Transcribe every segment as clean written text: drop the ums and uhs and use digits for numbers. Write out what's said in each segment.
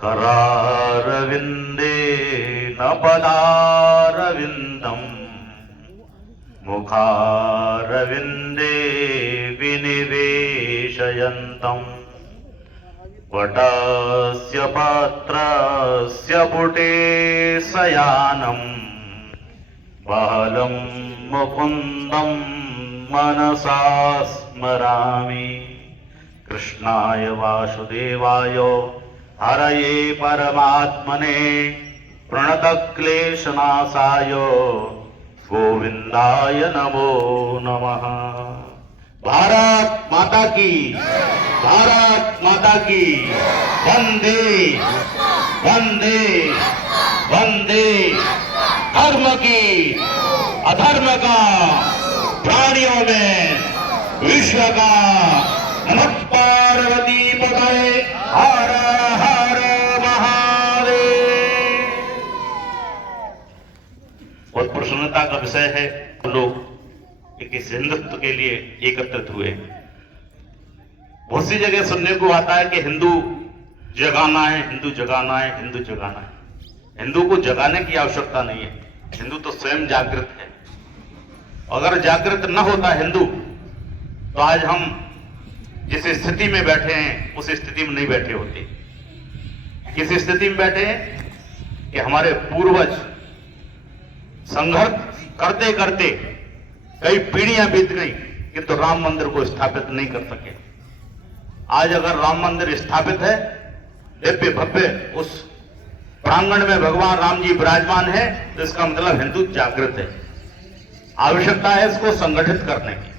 करारविन्देन पदारविन्दम् मुखारविन्दे विनिवेशयन्तम् वटस्य पात्रस्य पुटे शयानम् बालं मुकुन्दं मनसा स्मरामि। कृष्णाय वासुदेवाय हरये परमात्मने प्रणतक्लेशनाशाय गोविंदाय नमो नमः। भारत माता की, भारत माता की वंदे वंदे वंदे। धर्म की अधर्म का प्राणियों में विश्व का नमः पार्वती पतये हर हर महादेव। बहुत प्रसन्नता का विषय है। लोग इस हिंदुत्व के लिए एकत्रित हुए। बहुत सी जगह सुनने को आता है कि हिंदू जगाना है, हिंदू जगाना है, हिंदू जगाना है। हिंदू को जगाने की आवश्यकता नहीं है, हिंदू तो स्वयं जागृत है। अगर जागृत न होता हिंदू तो आज हम जिस स्थिति में बैठे हैं उस स्थिति में नहीं बैठे होते। किस स्थिति में बैठे हैं कि हमारे पूर्वज संघर्ष करते करते कई पीढ़ियां बीत गई किंतु राम मंदिर को स्थापित नहीं कर सके। आज अगर राम मंदिर स्थापित है, दिव्य भव्य उस प्रांगण में भगवान राम जी विराजमान है, तो इसका मतलब हिंदू जागृत है। आवश्यकता है इसको संगठित करने की,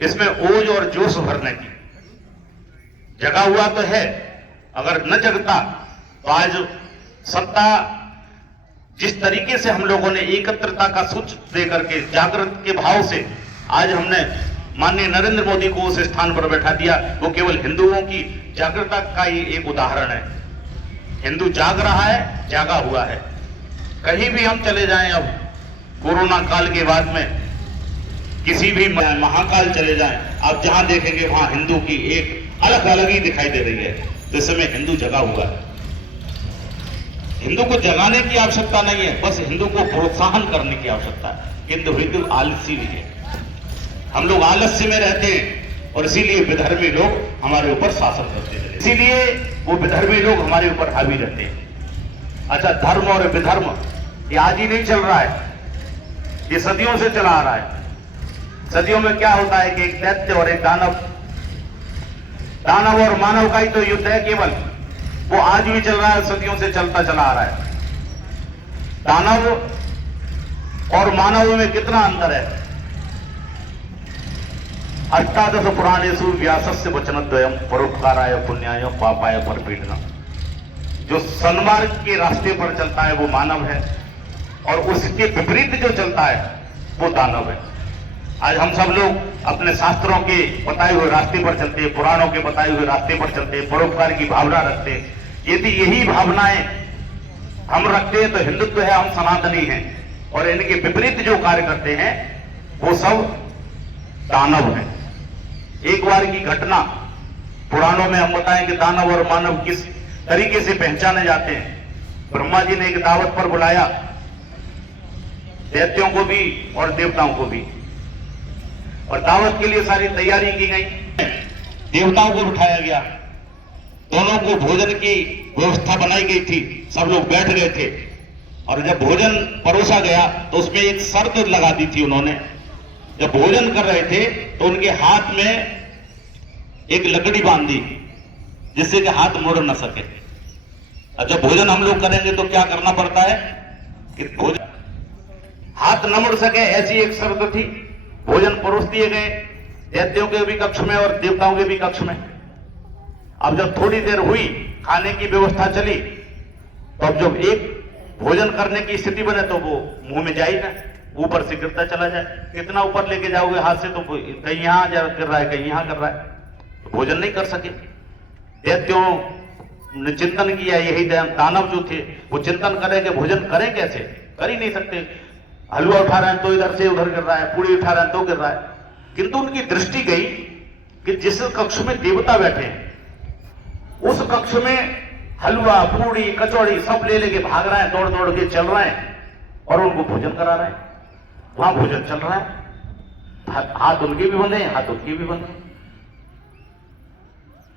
इसमें ओज और जोश भरने की। जगा हुआ तो है, अगर न जगता तो आज सत्ता जिस तरीके से हम लोगों ने एकत्रता का सूत्र देकर के जागृत के भाव से आज हमने माननीय नरेंद्र मोदी को उस स्थान पर बैठा दिया, वो केवल हिंदुओं की जागृतता का ही एक उदाहरण है। हिंदू जाग रहा है, जागा हुआ है। कहीं भी हम चले जाएं, अब कोरोना काल के बाद में किसी भी महाकाल चले जाएं, आप जहां देखेंगे वहां हिंदू की एक अलग अलग ही दिखाई दे रही है। तो इस समय हिंदू जगा हुआ है। हिंदू को जगाने की आवश्यकता नहीं है, बस हिंदू को प्रोत्साहन करने की आवश्यकता है। किंतु हिंदू आलसी भी है, हम लोग आलस्य में रहते हैं और इसीलिए विधर्मी लोग हमारे ऊपर शासन करते हैं, इसीलिए वो विधर्मी लोग हमारे ऊपर हावी रहते हैं। अच्छा, धर्म और विधर्म ये आज ही नहीं चल रहा है, ये सदियों से चला आ रहा है। सदियों में क्या होता है कि एक दैत्य और एक दानव, दानव और मानव का ही तो युद्ध है केवल, वो आज भी चल रहा है, सदियों से चलता चला आ रहा है। दानव और मानव में कितना अंतर है। अष्टादश पुराणेषु व्यासस्य वचनद्वयम् परोपकाराय पुण्याय पापाय परपीडनम्। जो सन्मार्ग के रास्ते पर चलता है वो मानव है, और उसके विपरीत जो चलता है वो दानव है। आज हम सब लोग अपने शास्त्रों के बताए हुए रास्ते पर चलते हैं, पुराणों के बताए हुए रास्ते पर चलते हैं, परोपकार की भावना रखते हैं। यदि यही भावनाएं हम रखते हैं तो हिंदुत्व है, हम सनातनी हैं। और इनके विपरीत जो कार्य करते हैं वो सब दानव हैं। एक बार की घटना पुराणों में हम बताएं कि दानव और मानव किस तरीके से पहचाने जाते हैं। ब्रह्मा जी ने एक दावत पर बुलाया दैत्यों को भी और देवताओं को भी, और दावत के लिए सारी तैयारी की गई। देवताओं को बिठाया गया, दोनों को भोजन की व्यवस्था बनाई गई थी, सब लोग बैठ गए थे। और जब भोजन परोसा गया तो उसमें एक शर्त लगा दी थी उन्होंने। जब भोजन कर रहे थे तो उनके हाथ में एक लकड़ी बांध दी जिससे कि हाथ मुड़ न सके। और जब भोजन हम लोग करेंगे तो क्या करना पड़ता है कि भोजन हाथ न मुड़ सके, ऐसी एक शर्त थी। भोजन परोस दिए गए दैत्यों के भी कक्ष में और देवताओं के भी कक्ष में। अब जब थोड़ी देर हुई, खाने की व्यवस्था चली, तो अब जब एक भोजन करने की स्थिति बने तो वो मुंह में जाए ना, ऊपर से गिरता चला जाए। कितना ऊपर लेके जाओगे हाथ से, तो कहीं यहां गिर रहा है, कहीं यहां कर रहा है, तो भोजन नहीं कर सके। दैत्यों ने चिंतन किया, यही दानव जो थे वो चिंतन करें कि भोजन करें कैसे, कर ही नहीं सकते। हलवा उठा रहे हैं तो इधर से उधर गिर रहा है, पूड़ी उठा रहे हैं तो गिर रहा है। किंतु उनकी दृष्टि गई कि जिस कक्ष में देवता बैठे हैं उस कक्ष में हलवा, पूड़ी, कचौड़ी सब ले लेके भाग रहे हैं, दौड़ दौड़ के चल रहे हैं और उनको भोजन करा रहे हैं। वहां भोजन चल रहा है, हाथ उनके भी बंधे हैं, हाथ उनके भी बंधे हैं।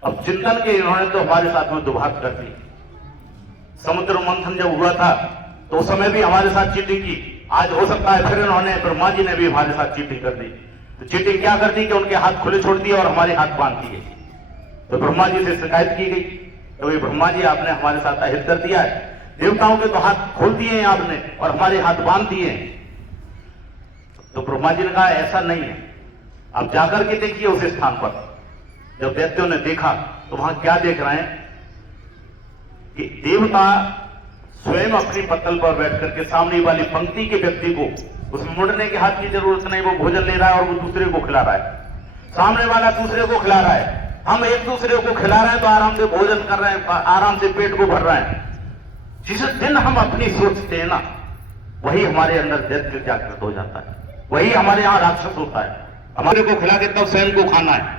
अब चिंतन के इन्होंने तो हमारे साथ में दुभात कर दी। समुद्र मंथन जब हुआ था तो उस समय भी हमारे साथ चीटिंग की। आज हो सकता है फिर इन्होंने, ब्रह्मा जी ने भी हमारे साथ चीटिंग कर दी। तो चीटिंग क्या कर दी कि उनके हाथ खुले छोड़ दिए और हमारे हाथ बांध दिए। तो ब्रह्मा जी से शिकायत की गई, तो ये ब्रह्मा जी आपने हमारे साथ अहित कर दिया है, देवताओं के तो हाथ खोल दिए हैं आपने और हमारे हाथ बांध दिए हैं। तो ब्रह्मा जी ने कहा ऐसा नहीं है, आप जाकर के देखिए उस स्थान पर। जब दैत्यों ने देखा तो वहां क्या देख रहे हैं कि देवता स्वयं अपनी पत्तल पर बैठ करके सामने वाली पंक्ति के व्यक्ति को, उसमें मुड़ने के हाथ की जरूरत नहीं, वो भोजन ले रहा है और वो दूसरे को खिला रहा है। सामने वाला दूसरे को खिला रहा है, हम एक दूसरे को खिला रहे हैं तो आराम से भोजन कर रहे हैं, आराम से पेट को भर रहे हैं। जिस दिन हम अपनी सोचते हैं ना, वही हमारे अंदर दैत्य जागृत हो जाता है, वही हमारे यहां राक्षस होता है। हमारे को खिला के तब स्वयं को खाना है,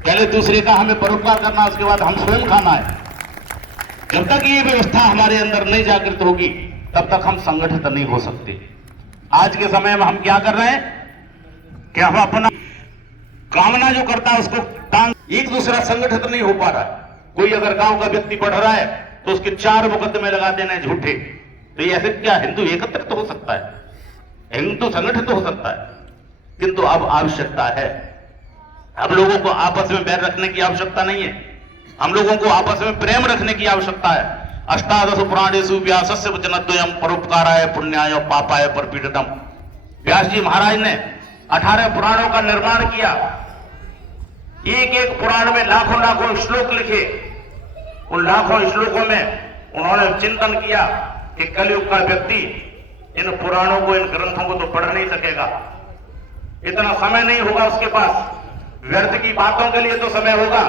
पहले दूसरे का हमें परोपकार करना, उसके बाद हम स्वयं खाना है। जब तक ये व्यवस्था हमारे अंदर नहीं जागृत होगी तब तक हम संगठित नहीं हो सकते। आज के समय में हम क्या कर रहे हैं कि हम अपना कामना जो करता है उसको टांग, एक दूसरा संगठित नहीं हो पा रहा है। कोई अगर गांव का व्यक्ति पढ़ रहा है तो उसके 4 मुकदमे लगा देने झूठे। तो ये ऐसे क्या हिंदू एकत्रित हो सकता है, हिंदू संगठित हो सकता है? किंतु अब आवश्यकता है, अब लोगों को आपस में बैर रखने की आवश्यकता नहीं है, हम लोगों को आपस में प्रेम रखने की आवश्यकता है। अष्टादश पुराणेषु व्यासस्य वचनद्वयम् परोपकाराय पुण्याय पापाय परपीड़ितम्। व्यास जी महाराज ने 18 पुराणों का निर्माण किया, एक एक पुराण में लाखों लाखों श्लोक लिखे। उन लाखों श्लोकों में उन्होंने चिंतन किया कि कलयुग का व्यक्ति इन पुराणों को, इन ग्रंथों को तो पढ़ नहीं सकेगा, इतना समय नहीं होगा उसके पास, व्यर्थ की बातों के लिए तो समय होगा,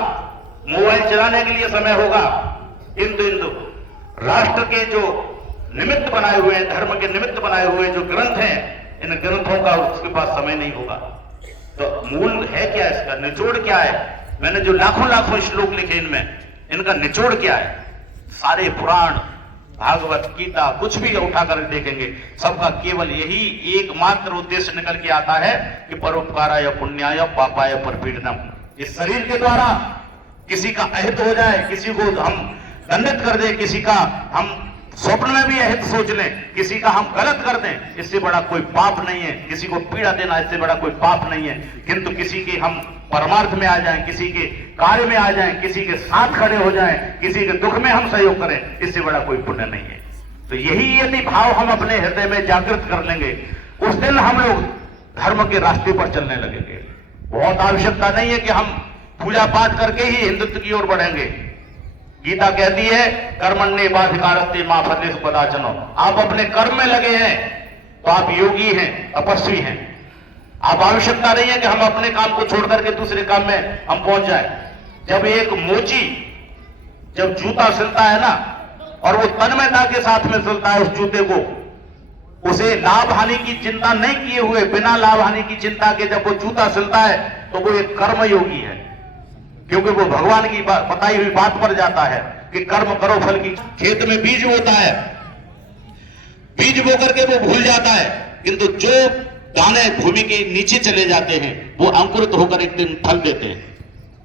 मोबाइल चलाने के लिए समय होगा, किंतु राष्ट्र के जो निमित्त बनाए हुए हैं, धर्म के निमित्त बनाए हुए जो ग्रंथ हैं, इन ग्रंथों का उसके पास समय नहीं होगा। तो मूल है क्या इसका, निचोड़ क्या है? मैंने जो लाखों लाखों श्लोक लिखे इनमें, इनका निचोड़ क्या है? सारे पुराण, भागवत, गीता, कुछ भी उठाकर देखेंगे, सबका केवल यही एकमात्र उद्देश्य निकल के आता है कि परोपकाराय पुण्याय पापाय परपीड़नम्। इस शरीर के द्वारा किसी का अहित हो जाए, किसी को हम दंडित कर दें, किसी का हम स्वप्न में भी अहित सोच लें, किसी का हम गलत कर दें, इससे बड़ा कोई पाप नहीं है। किसी को पीड़ा देना इससे बड़ा कोई पाप नहीं है। किंतु किसी के हम परमार्थ में आ जाएं, किसी के कार्य में आ जाएं, किसी के साथ खड़े हो जाएं, किसी के दुख में हम सहयोग करें, इससे बड़ा कोई पुण्य नहीं है। तो यही यदि भाव हम अपने हृदय में जागृत कर लेंगे, उस दिन हम लोग धर्म के रास्ते पर चलने लगेंगे। बहुत आवश्यकता नहीं है कि हम पूजा पाठ करके ही हिंदुत्व की ओर बढ़ेंगे। गीता कहती है कर्मण्येवाधिकारस्ते मा फलेषु कदाचन। आप अपने कर्म में लगे हैं तो आप योगी हैं, तपस्वी हैं। आप आवश्यकता नहीं है कि हम अपने काम को छोड़ करके दूसरे काम में हम पहुंच जाएं। जब एक मोची जब जूता सिलता है ना, और वो तन्मयता के साथ में सिलता है उस जूते को, उसे लाभ हानि की चिंता नहीं किए हुए, बिना लाभ हानि की चिंता के जब वो जूता सिलता है तो वो एक कर्मयोगी है, क्योंकि वो भगवान की बताई हुई बात पर जाता है कि कर्म करो फल की। खेत में बीज बोता है, बीज बो करके वो भूल जाता है, किंतु जो दाने भूमि के नीचे चले जाते हैं वो अंकुरित होकर एक दिन फल देते हैं।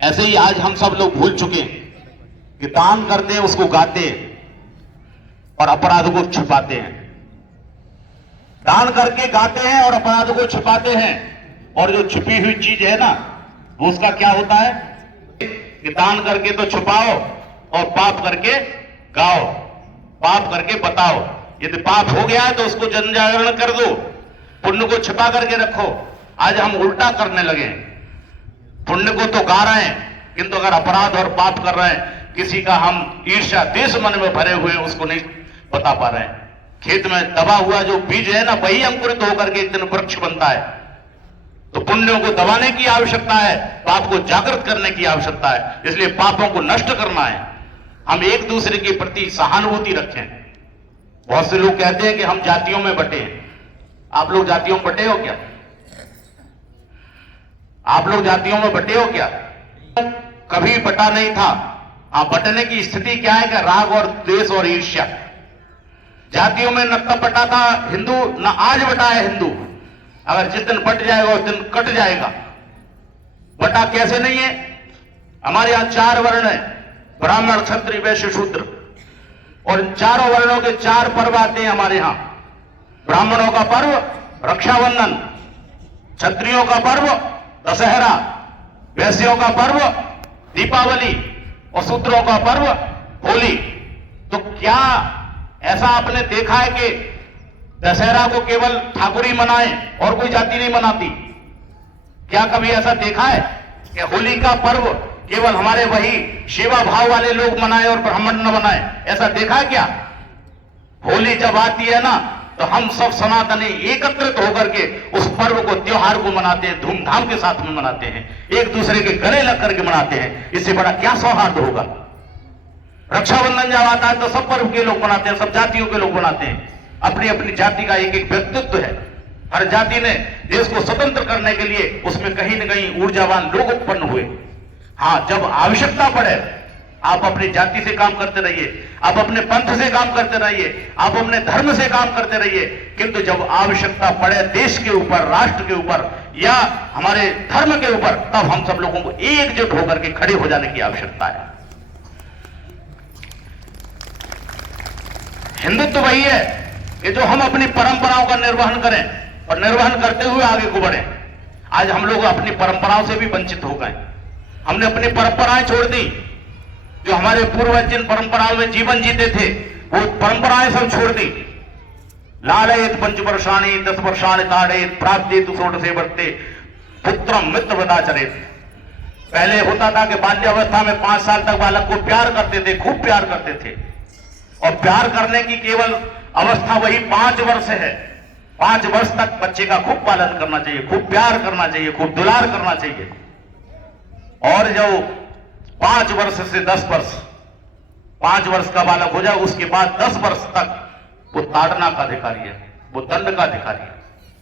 ऐसे ही आज हम सब लोग भूल चुके हैं कि दान करते हैं, उसको गाते हैं और अपराध को छिपाते हैं। दान करके गाते हैं और अपराध को छिपाते हैं, और जो छिपी हुई चीज है ना, उसका क्या होता है कि दान करके तो छुपाओ और पाप करके गाओ, पाप करके बताओ। यदि पाप हो गया है तो उसको जन जागरण कर दो, पुण्य को छिपा करके रखो। आज हम उल्टा करने लगे, पुण्य को तो गा रहे हैं, किंतु अगर अपराध और पाप कर रहे हैं, किसी का हम ईर्ष्या देश मन में भरे हुए उसको नहीं बता पा रहे हैं। खेत में दबा हुआ जो बीज है ना, वही अंकुरित होकर के एक दिन वृक्ष बनता है। तो पुण्यों को दबाने की आवश्यकता है, पाप को जागृत करने की आवश्यकता है। इसलिए पापों को नष्ट करना है। हम एक दूसरे के प्रति सहानुभूति रखें। बहुत से लोग कहते हैं कि हम जातियों में बटे हैं। आप लोग जातियों में बटे हो क्या? आप लोग जातियों में बटे हो क्या? कभी बटा नहीं था। बंटने की स्थिति क्या है कि राग और द्वेष और ईर्ष्या। जातियों में न तब बटा था हिंदू, न आज बटा है हिंदू। अगर जिस दिन बट जाएगा उस दिन कट जाएगा। बटा कैसे नहीं है? हमारे यहां 4 वर्ण है, ब्राह्मण, क्षत्रिय, वैश्य, शूद्र, और इन चारों वर्णों के 4 पर्व आते हैं हमारे यहां। ब्राह्मणों का पर्व रक्षाबंधन, क्षत्रियों का पर्व दशहरा, वैश्यों का पर्व दीपावली और शूद्रों का पर्व होली। तो क्या ऐसा आपने देखा है कि दशहरा को केवल ठाकुर ही मनाए और कोई जाति नहीं मनाती? क्या कभी ऐसा देखा है कि होली का पर्व केवल हमारे वही सेवा भाव वाले लोग मनाए और ब्राह्मण न मनाए? ऐसा देखा है क्या? होली जब आती है ना, तो हम सब सनातनी एकत्रित होकर के उस पर्व को, त्योहार को मनाते हैं, धूमधाम के साथ में मनाते हैं, एक दूसरे के गले लग करके मनाते हैं। इससे बड़ा क्या सौहार्द होगा? रक्षाबंधन जब आता है तो सब पर्व के लोग मनाते हैं, सब जातियों के लोग मनाते हैं। अपनी अपनी जाति का एक एक व्यक्तित्व है। हर जाति ने देश को स्वतंत्र करने के लिए उसमें कहीं न कहीं ऊर्जावान लोग उत्पन्न हुए। हाँ, जब आवश्यकता पड़े आप अपनी जाति से काम करते रहिए, आप अपने पंथ से काम करते रहिए, आप अपने धर्म से काम करते रहिए, किंतु जब आवश्यकता पड़े देश के ऊपर, राष्ट्र के ऊपर या हमारे धर्म के ऊपर, तब हम सब लोगों को एकजुट होकर के खड़े हो जाने की आवश्यकता है। हिंदुत्व वही है कि जो हम अपनी परंपराओं का निर्वहन करें और निर्वहन करते हुए आगे को बढ़े। आज हम लोग अपनी परंपराओं से भी वंचित हो गए। हमने अपनी परंपराएं छोड़ दी। जो हमारे पूर्वज जिन परंपराओं में जीवन जीते थे, वो परंपराएं सब छोड़ दी। लालयत 5 वर्षाणि 10 वर्षाणि ताड़ेत प्राप्तेतु षोडशे वर्ते पुत्रम मित्रवदाचरेत। पहले होता था कि बाल्यावस्था में 5 साल तक बालक को प्यार करते थे, खूब प्यार करते थे, और प्यार करने की केवल अवस्था वही 5 वर्ष है। 5 वर्ष तक बच्चे का खूब पालन करना चाहिए, खूब प्यार करना चाहिए, खूब दुलार करना चाहिए। और जो 5 वर्ष से 10 वर्ष, 5 वर्ष का बालक हो जाए, उसके बाद 10 वर्ष तक वो ताड़ना का अधिकारी है, वो दंड का अधिकारी है।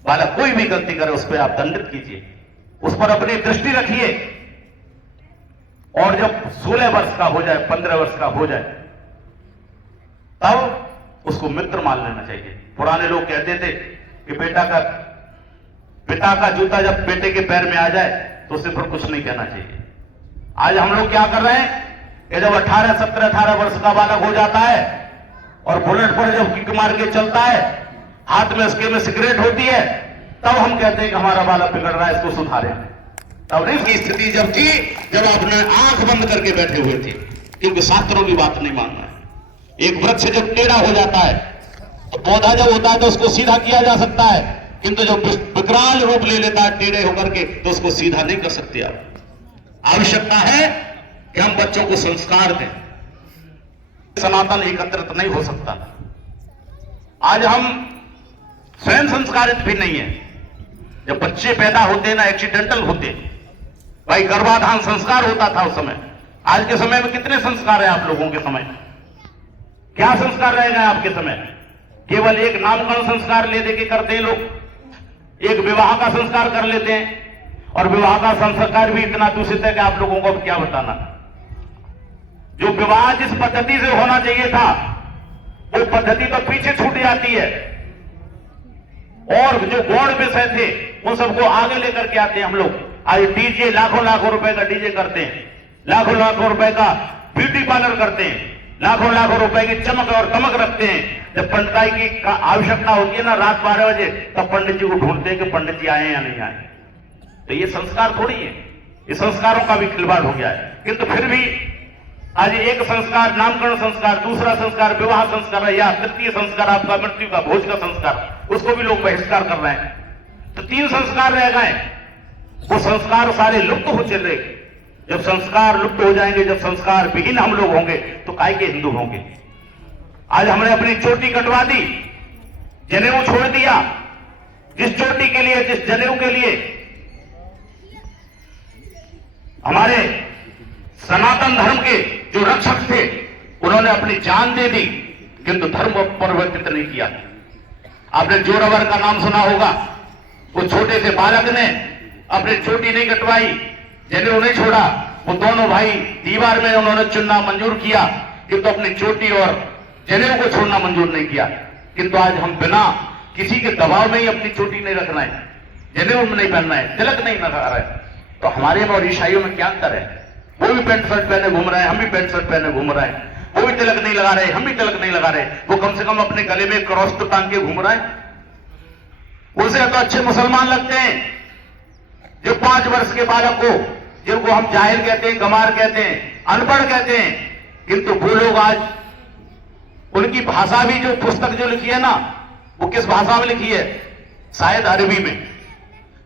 बालक कोई भी गलती करे उस पर आप दंडित कीजिए, उस पर अपनी दृष्टि रखिए। और जब 16 वर्ष का हो जाए, 15 वर्ष का हो जाए, तब उसको मित्र मान लेना चाहिए। पुराने लोग कहते थे कि पिता का जूता जब बेटे के पैर में आ जाए तो उसे फिर कुछ नहीं कहना चाहिए। आज हम लोग क्या कर रहे हैं कि जब 18, 17, 18 वर्ष का बालक हो जाता है और बुलेट पर जब किक मार के चलता है, हाथ में उसके में सिगरेट होती है, तब हम कहते हैं कि हमारा बालक बिगड़ रहा है, इसको सुधारें। तब नहीं की स्थिति जब थी जब आपने आंख बंद करके बैठे हुए थे, क्योंकि शास्त्रों की बात नहीं मानना है। एक वृक्ष जब टेढ़ा हो जाता है तो पौधा जब होता है तो उसको सीधा किया जा सकता है, किंतु जब विकराल रूप ले लेता है टेढ़े होकर के, तो उसको सीधा नहीं कर सकते आप। आवश्यकता है कि हम बच्चों को संस्कार दें। सनातन एकत्रित नहीं हो सकता। आज हम स्वयं संस्कारित भी नहीं है। जब बच्चे पैदा होते ना, एक्सीडेंटल होते, भाई गर्भाधान संस्कार होता था उस समय। आज के समय में कितने संस्कार है आप लोगों के समय? क्या संस्कार रह गए आपके समय? केवल एक नामकरण संस्कार ले दे के करते हैं लोग, एक विवाह का संस्कार कर लेते हैं, और विवाह का संस्कार भी इतना दूषित है कि आप लोगों को अब क्या बताना। जो विवाह जिस पद्धति से होना चाहिए था, वो पद्धति तो पीछे छूट जाती है, और जो गौण विषय थे वो सबको आगे लेकर के आते हैं हम लोग। आज डीजे, लाखों लाखों रुपए का डीजे करते हैं, लाखों लाखों रुपए का ब्यूटी पार्लर करते हैं, लाखों लाखों रुपए की चमक और दमक रखते हैं। जब पंडिताई की आवश्यकता होती है ना, रात 12 बजे, तब पंडित जी को ढूंढते हैं कि पंडित जी आए या नहीं आए। तो ये संस्कार थोड़ी है, ये संस्कारों का भी खिलवाड़ हो गया है। किंतु फिर भी आज एक संस्कार नामकरण संस्कार, दूसरा संस्कार विवाह संस्कार, या तृतीय संस्कार आपका मृत्यु का भोज का संस्कार, उसको भी लोग बहिष्कार कर रहे हैं। तो 3 संस्कार रह गए, वो संस्कार सारे लुप्त हो चले। जब संस्कार लुप्त हो जाएंगे, जब संस्कार विहीन हम लोग होंगे, तो काय के हिंदू होंगे? आज हमने अपनी चोटी कटवा दी, जनेऊ छोड़ दिया। जिस चोटी के लिए, जिस जनेऊ के लिए हमारे सनातन धर्म के जो रक्षक थे, उन्होंने अपनी जान दे दी, किंतु धर्म को परिवर्तित नहीं किया। आपने जोरावर का नाम सुना होगा। वो छोटे से बालक ने अपनी चोटी नहीं कटवाई, जनेऊ नहीं छोड़ा, वो दोनों भाई दीवार में उन्होंने चुनना मंजूर किया, किंतु अपनी चोटी और जनेऊ को छोड़ना मंजूर नहीं किया। किंतु आज हम बिना किसी के दबाव में ही अपनी चोटी नहीं रखना है, जनेऊ में नहीं पहनना है, तिलक नहीं लगा रहा है। तो हमारे में और ईसाइयों में क्या अंतर है? वो भी पैंट शर्ट पहने घूम रहे हैं, हम भी पैंट शर्ट पहने घूम रहे हैं। वो भी तिलक नहीं लगा रहे, हम भी तिलक नहीं लगा रहे। वो कम से कम अपने गले में क्रॉस तो टांग के घूम रहे हैं। उसे तो अच्छे मुसलमान लगते हैं जो 5 वर्ष के बालक को, जिनको हम जाहिल कहते हैं, गमार कहते हैं, अनपढ़ कहते हैं, किंतु वो लोग आज उनकी भाषा भी, जो पुस्तक जो लिखी है ना, वो किस भाषा में लिखी है? शायद अरबी में।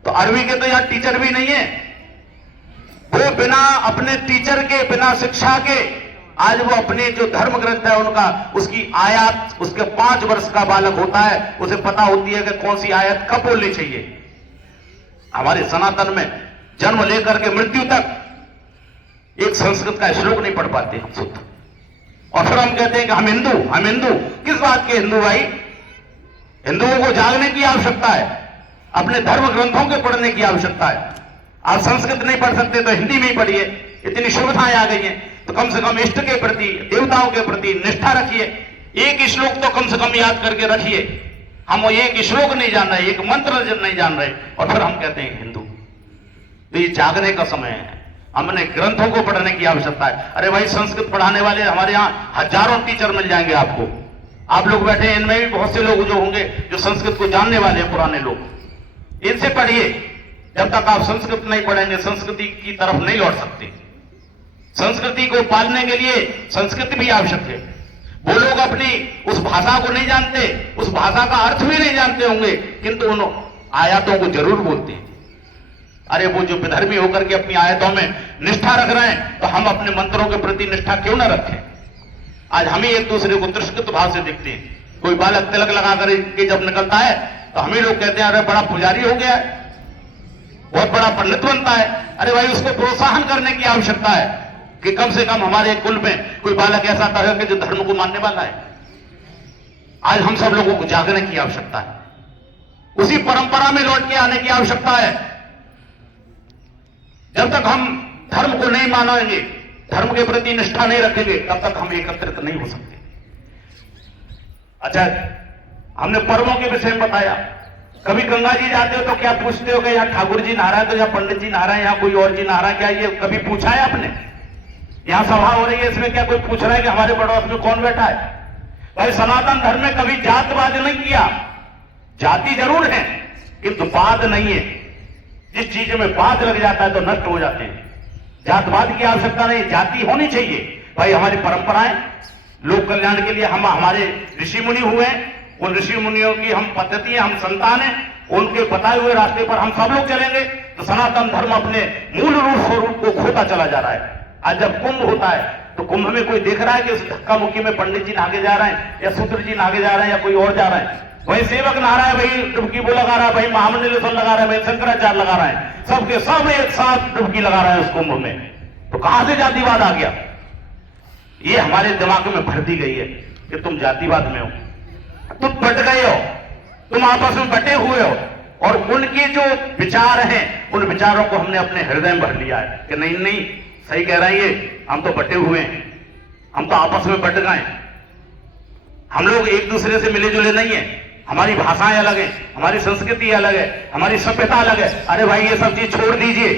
तो अरबी के तो यहां टीचर भी नहीं है। वो बिना अपने टीचर के, बिना शिक्षा के, आज वो अपने जो धर्म ग्रंथ है उनका, उसकी आयत, उसके 5 वर्ष का बालक होता है, उसे पता होती है कि कौन सी आयत कब बोलनी चाहिए। हमारे सनातन में जन्म लेकर के मृत्यु तक एक संस्कृत का श्लोक नहीं पढ़ पाते हम शुद्ध, और फिर हम कहते हैं कि हम हिंदू। किस बात के हिंदू भाई? हिंदुओं को जागने की आवश्यकता है, अपने धर्म ग्रंथों के पढ़ने की आवश्यकता है। आप संस्कृत नहीं पढ़ सकते तो हिंदी में ही पढ़िए, इतनी सुविधाएं आ गई हैं। तो कम से कम इष्ट के प्रति, देवताओं के प्रति निष्ठा रखिए। एक श्लोक तो कम से कम याद करके रखिए। हम वो एक श्लोक नहीं जान रहे, एक मंत्र नहीं जान रहे, और फिर हम कहते हैं हिंदू। तो ये जागने का समय है, हमने ग्रंथों को पढ़ने की आवश्यकता है। अरे भाई, संस्कृत पढ़ाने वाले हमारे यहाँ हजारों टीचर मिल जाएंगे आपको। आप लोग बैठे हैं, इनमें भी बहुत से लोग जो होंगे जो संस्कृत को जानने वाले हैं, पुराने लोग। इनसे पढ़िए। जब तक आप संस्कृत नहीं पढ़ेंगे, संस्कृति की तरफ नहीं लौट सकते। संस्कृति को पालने के लिए संस्कृति भी आवश्यक है। वो लोग अपनी उस भाषा को नहीं जानते, उस भाषा का अर्थ भी नहीं जानते होंगे, किंतु उन आयतों को जरूर बोलते हैं। अरे वो जो विधर्मी होकर के अपनी आयतों में निष्ठा रख रहे हैं, तो हम अपने मंत्रों के प्रति निष्ठा क्यों ना रखें? आज हम ही एक दूसरे को तिरस्कृत भाव से देखते हैं। कोई बालक तिलक लगा करके जब निकलता है तो हम ही लोग कहते हैं अरे बड़ा पुजारी हो गया है, बहुत बड़ा पंडित बनता है। अरे भाई, उसको प्रोत्साहन करने की आवश्यकता है कि कम से कम हमारे कुल में कोई बालक ऐसा तरह के जो धर्म को मानने वाला है। आज हम सब लोगों को जागने की आवश्यकता है, उसी परंपरा में लौट के आने की आवश्यकता है। जब तक हम धर्म को नहीं मानेंगे, धर्म के प्रति निष्ठा नहीं रखेंगे, तब तक हम एकत्रित नहीं हो सकते। अच्छा, हमने पर्वों के विषय में बताया। कभी गंगा जी जाते हो तो क्या पूछते हो कि यहाँ ठाकुर जी नहा रहा है तो यहाँ पंडित जी नहा रहे हैं, यहाँ कोई और जी नहा रहा है? क्या ये कभी पूछा है आपने? यहाँ सभा हो रही है, इसमें क्या कोई पूछ रहा है कि हमारे पड़ोस में कौन बैठा है? भाई, सनातन धर्म में कभी जातवाद नहीं किया। जाति जरूर है, किंतु वाद नहीं है। जिस चीज में वाद लग जाता है तो नष्ट हो जाते हैं। जातवाद की आवश्यकता नहीं, जाति होनी चाहिए। भाई, हमारी परंपराएं, लोक कल्याण के लिए हम, हमारे ऋषि मुनि हुए, उन ऋषि मुनियों की हम पद्धति, हम संतान हैं, उनके बताए हुए रास्ते पर हम सब लोग चलेंगे तो सनातन धर्म अपने मूल रूप स्वरूप को खोता चला जा रहा है। आज जब कुंभ होता है तो कुंभ में कोई देख रहा है कि उस धक्का मुक्की में पंडित जी नहाके जा रहे हैं, या सूत्र जी नहाके जा रहे हैं, या कोई और जा रहा है? वही सेवक नहा रहा है, वही डुबकी वो लगा रहा है, वही महामंडलेश्वर लगा रहा है, वही शंकराचार्य लगा रहा है, सबके सब एक साथ डुबकी लगा रहा है उस कुंभ में। तो कहां से जातिवाद आ गया? ये हमारे दिमाग में भर दी गई है कि तुम जातिवाद में हो, तुम बट गए हो, तुम आपस में बटे हुए हो, और उनके जो विचार हैं, उन विचारों को हमने अपने हृदय में भर लिया है कि नहीं नहीं, सही कह रहा है ये, हम तो बटे हुए हैं, हम तो आपस में बट गए। हम लोग एक दूसरे से मिले जुले नहीं है, हमारी भाषाएं अलग है, हमारी संस्कृति अलग है, हमारी सभ्यता अलग है। अरे भाई, ये सब चीज छोड़ दीजिए।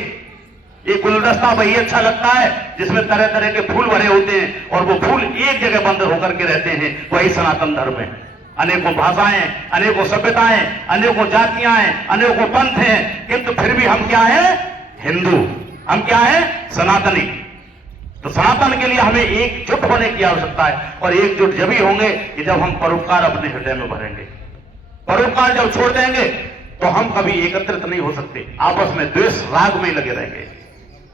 एक गुलदस्ता वही अच्छा लगता है जिसमें तरह तरह के फूल भरे होते हैं, और वो फूल एक जगह बंद होकर के रहते हैं, वही सनातन धर्म है। अनेकों भाषाएं, अनेकों सभ्यताएं, अनेकों जातियां हैं, अनेकों पंथ हैं, किंतु फिर भी हम क्या हैं? हिंदू। हम क्या हैं? सनातनी। तो सनातन के लिए हमें एकजुट होने की आवश्यकता है, और एकजुट जब ही होंगे कि जब हम परोपकार अपने हृदय में भरेंगे। परोपकार जब छोड़ देंगे तो हम कभी एकत्रित नहीं हो सकते, आपस में द्वेष राग में लगे रहेंगे।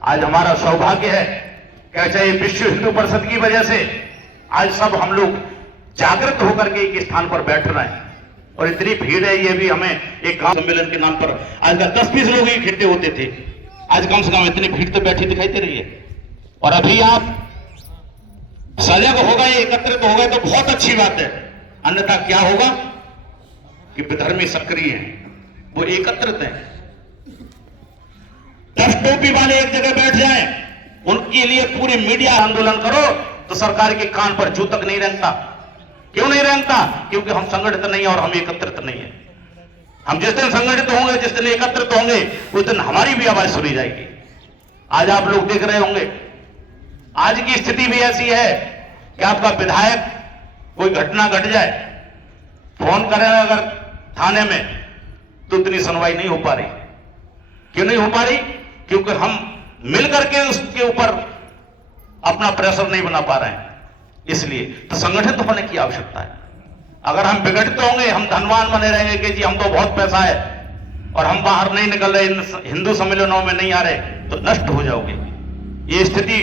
आज हमारा सौभाग्य है क्या चाहे विश्व हिंदू परिषद की वजह से आज सब हम लोग जागृत होकर के एक स्थान पर बैठ रहे हैं, और इतनी भीड़ है। ये भी हमें एक गांव सम्मेलन के नाम पर आज तक 10-20 लोग ही इकट्ठे होते थे, आज कम से कम इतनी भीड़ तो बैठी दिखाई दे रही है। और अभी आप सजग हो गए, एकत्रित हो गए तो बहुत अच्छी बात है, अन्यथा क्या होगा कि विधर्मी सक्रिय हैं, वो एकत्रित हैं। 10 टोपी वाले एक जगह बैठ जाएं उनके लिए पूरी मीडिया आंदोलन करो तो सरकार के कान पर जू तक नहीं रेंगता। क्यों नहीं रेंगता? क्योंकि हम संगठित नहीं है और हम एकत्रित नहीं है। हम जिस दिन संगठित होंगे, जिस दिन एकत्रित होंगे, उस दिन हमारी भी आवाज सुनी जाएगी। आज आप लोग देख रहे होंगे, आज की स्थिति भी ऐसी है कि आपका विधायक कोई घटना घट जाए, फोन करें अगर थाने में, तो इतनी सुनवाई नहीं हो पा रही। क्यों नहीं हो पा रही? क्योंकि हम मिलकर के उसके ऊपर अपना प्रेशर नहीं बना पा रहे हैं। इसलिए तो संगठित होने की आवश्यकता है। अगर हम विघटित होंगे, हम धनवान बने रहेंगे कि जी हम तो बहुत पैसा है और हम बाहर नहीं निकल रहे, हिंदू सम्मेलनों में नहीं आ रहे, तो नष्ट हो जाओगे। ये स्थिति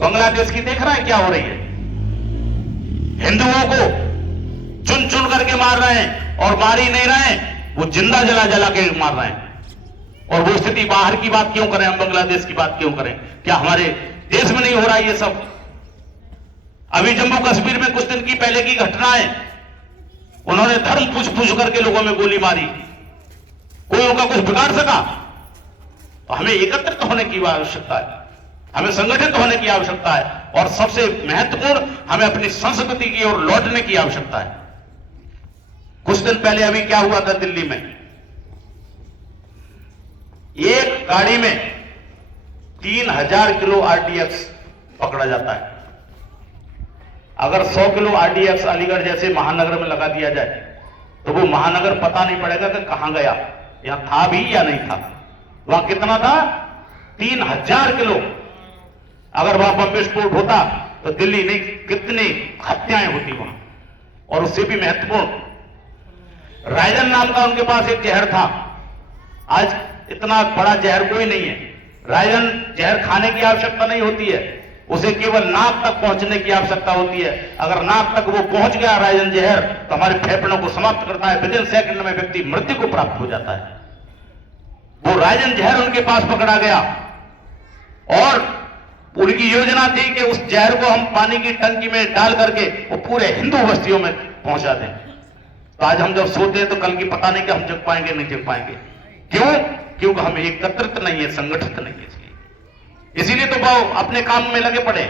बांग्लादेश की देख रहा है क्या हो रही है। हिंदुओं को चुन चुन करके मार रहे हैं और मार ही नहीं रहे हैं, वो जिंदा जला जला के मार रहे हैं। और वो स्थिति बाहर की बात क्यों करें, हम बांग्लादेश की बात क्यों करें? क्या हमारे देश में नहीं हो रहा है ये सब? अभी जम्मू कश्मीर में कुछ दिन की पहले की घटनाएं, उन्होंने धर्म पूछ करके लोगों में गोली मारी, कोई उनका कुछ बिगाड़ सका? तो हमें एकत्रित होने की आवश्यकता है, हमें संगठित होने की आवश्यकता है, और सबसे महत्वपूर्ण हमें अपनी संस्कृति की ओर लौटने की आवश्यकता है। कुछ दिन पहले अभी क्या हुआ था दिल्ली में, एक गाड़ी में 3000 किलो आरडीएक्स पकड़ा जाता है। अगर 100 किलो आरडीएक्स अलीगढ़ जैसे महानगर में लगा दिया जाए तो वो महानगर पता नहीं पड़ेगा कि कहां गया, यहां था भी या नहीं था। वहां कितना था? 3000 किलो। अगर वहां बम विस्फोट होता तो दिल्ली नहीं कितनी हत्याएं होती वहां। और उससे भी महत्वपूर्ण, रायजन नाम का उनके पास एक जहर था। आज इतना बड़ा जहर कोई नहीं है। रायजन जहर खाने की आवश्यकता नहीं होती है, उसे केवल नाक तक पहुंचने की आवश्यकता होती है। अगर नाक तक वो पहुंच गया रायजन जहर, तो हमारे फेफड़ों को समाप्त करता है। विदिन सेकंड में व्यक्ति मृत्यु को प्राप्त हो जाता है। वो रायजन जहर उनके पास पकड़ा गया और उनकी योजना थी कि उस जहर को हम पानी की टंकी में डाल करके वो पूरे हिंदू बस्तियों में पहुंचा दें। तो आज हम जब सोते हैं तो कल की पता नहीं कि हम जग पाएंगे नहीं जग पाएंगे। क्यों? क्योंकि हम एकत्रित नहीं है, संगठित नहीं है। इसीलिए तो वो अपने काम में लगे पड़े।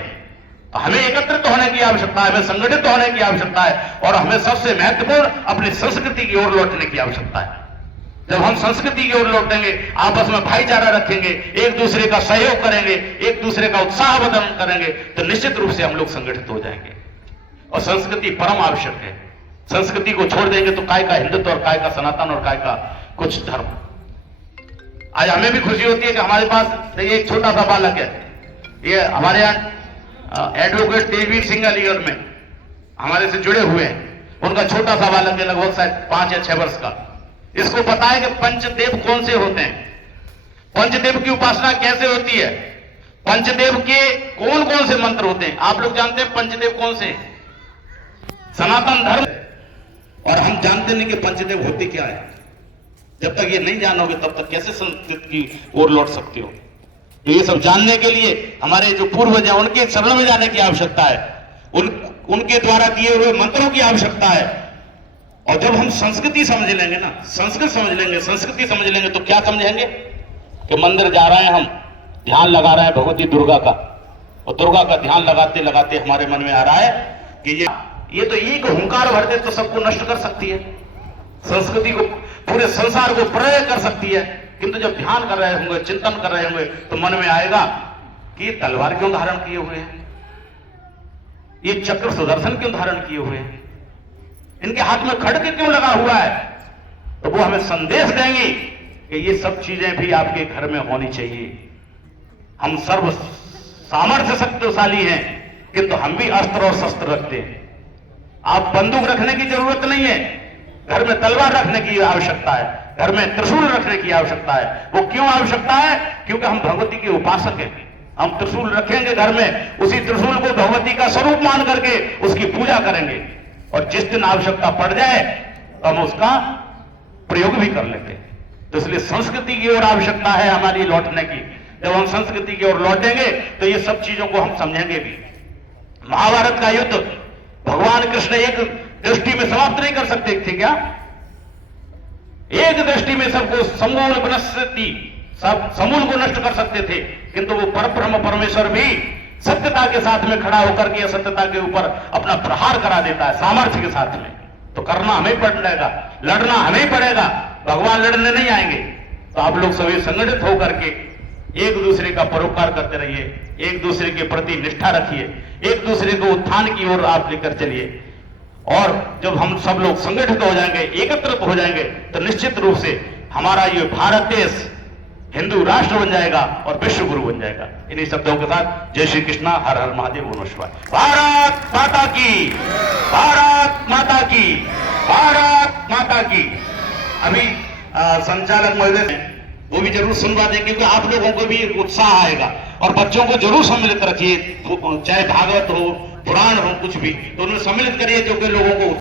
तो हमें एकत्रित होने की आवश्यकता है, हमें संगठित होने की आवश्यकता है, और हमें सबसे महत्वपूर्ण अपनी संस्कृति की ओर लौटने की आवश्यकता है। जब हम संस्कृति की ओर लौटेंगे, आपस में भाईचारा रखेंगे, एक दूसरे का सहयोग करेंगे, एक दूसरे का उत्साह वर्धन करेंगे, तो निश्चित रूप से हम लोग संगठित हो जाएंगे। और संस्कृति परम आवश्यक है। संस्कृति को छोड़ देंगे तो काय का हिंदुत्व और काय का सनातन और काय का कुछ धर्म। आज हमें भी खुशी होती है कि हमारे पास एक छोटा सा बालक है। ये हमारे यहाँ एडवोकेट तेजवीर सिंह अलीगढ़ में हमारे से जुड़े हुए हैं। उनका छोटा सा बालक है, लगभग शायद 5 या 6 वर्ष का। इसको पता है कि पंचदेव कौन से होते हैं, पंचदेव की उपासना कैसे होती है, पंचदेव के कौन कौन से मंत्र होते हैं। आप लोग जानते हैं पंचदेव कौन से? सनातन धर्म। और हम जानते नहीं कि पंचदेव होते क्या है। जब तक ये नहीं जानोगे तब तक कैसे संस्कृति की ओर लौट सकते हो। तो ये सब जानने के लिए हमारे जो पूर्वज हैं उनके शरण में जाने की आवश्यकता है, उनके द्वारा दिए हुए मंत्रों की आवश्यकता है। और जब हम संस्कृति समझ लेंगे ना, संस्कृत समझ लेंगे, संस्कृति समझ लेंगे, तो क्या समझेंगे कि मंदिर जा रहे हैं, हम ध्यान लगा रहे हैं भगवती दुर्गा का, और दुर्गा का ध्यान लगाते लगाते हमारे मन में आ रहा है कि ये तो एक हुंकार भर दे तो सबको नष्ट कर सकती है, संस्कृति को, पूरे संसार को प्रलय कर सकती है। किंतु जब ध्यान कर रहे होंगे, चिंतन कर रहे होंगे, तो मन में आएगा कि तलवार क्यों धारण किए हुए हैं, ये चक्र सुदर्शन क्यों धारण किए हुए हैं, इनके हाथ में खड्ग क्यों लगा हुआ है। तो वो हमें संदेश देंगे कि ये सब चीजें भी आपके घर में होनी चाहिए। हम सर्व सामर्थ्य शक्तिशाली हैं, किंतु हम भी अस्त्र और शस्त्र रखते हैं। आप बंदूक रखने की जरूरत नहीं है, घर में तलवार रखने की आवश्यकता है, घर में त्रिशूल रखने की आवश्यकता है। वो क्यों आवश्यकता है? क्योंकि हम भगवती के उपासक हैं। हम त्रिशूल रखेंगे घर में, उसी त्रिशूल को भगवती का स्वरूप मान करके उसकी पूजा करेंगे, और जिस दिन आवश्यकता पड़ जाए तो हम उसका प्रयोग भी कर लेते हैं। तो इसलिए संस्कृति की ओर आवश्यकता है हमारी लौटने की। जब हम संस्कृति की ओर लौटेंगे तो ये सब चीजों को हम समझेंगे भी। महाभारत का युद्ध भगवान कृष्ण एक दृष्टि में समाप्त नहीं कर सकते थे क्या? एक दृष्टि में सबको समूल विनश्यति सब समूल को नष्ट कर सकते थे, किंतु वो परब्रह्म परमेश्वर भी सत्यता के साथ में खड़ा होकर के असत्यता के ऊपर अपना प्रहार करा देता है सामर्थ्य के साथ में। तो करना हमें पड़ेगा, लड़ना हमें पड़ेगा, भगवान लड़ने नहीं आएंगे। तो आप लोग सभी संगठित होकर के एक दूसरे का परोपकार करते रहिए, एक दूसरे के प्रति निष्ठा रखिए, एक दूसरे को उत्थान की ओर आप लेकर चलिए। और जब हम सब लोग संगठित हो जाएंगे, एकत्रित हो जाएंगे, तो निश्चित रूप से हमारा ये भारत देश हिंदू राष्ट्र बन जाएगा और विश्व गुरु बन जाएगा। इन्हीं शब्दों के साथ जय श्री कृष्णा, हर हर महादेव, ओम नमः शिवाय। भारत माता की, भारत माता की, भारत माता की। अभी संचालक महोदय वो भी जरूर सुनवा दें, क्योंकि आप लोगों को भी उत्साह आएगा। और बच्चों को जरूर सम्मिलित रखिए, चाहे भागवत हो, पुराण हो, कुछ भी, तो उन्हें सम्मिलित करिए जो कि लोगों को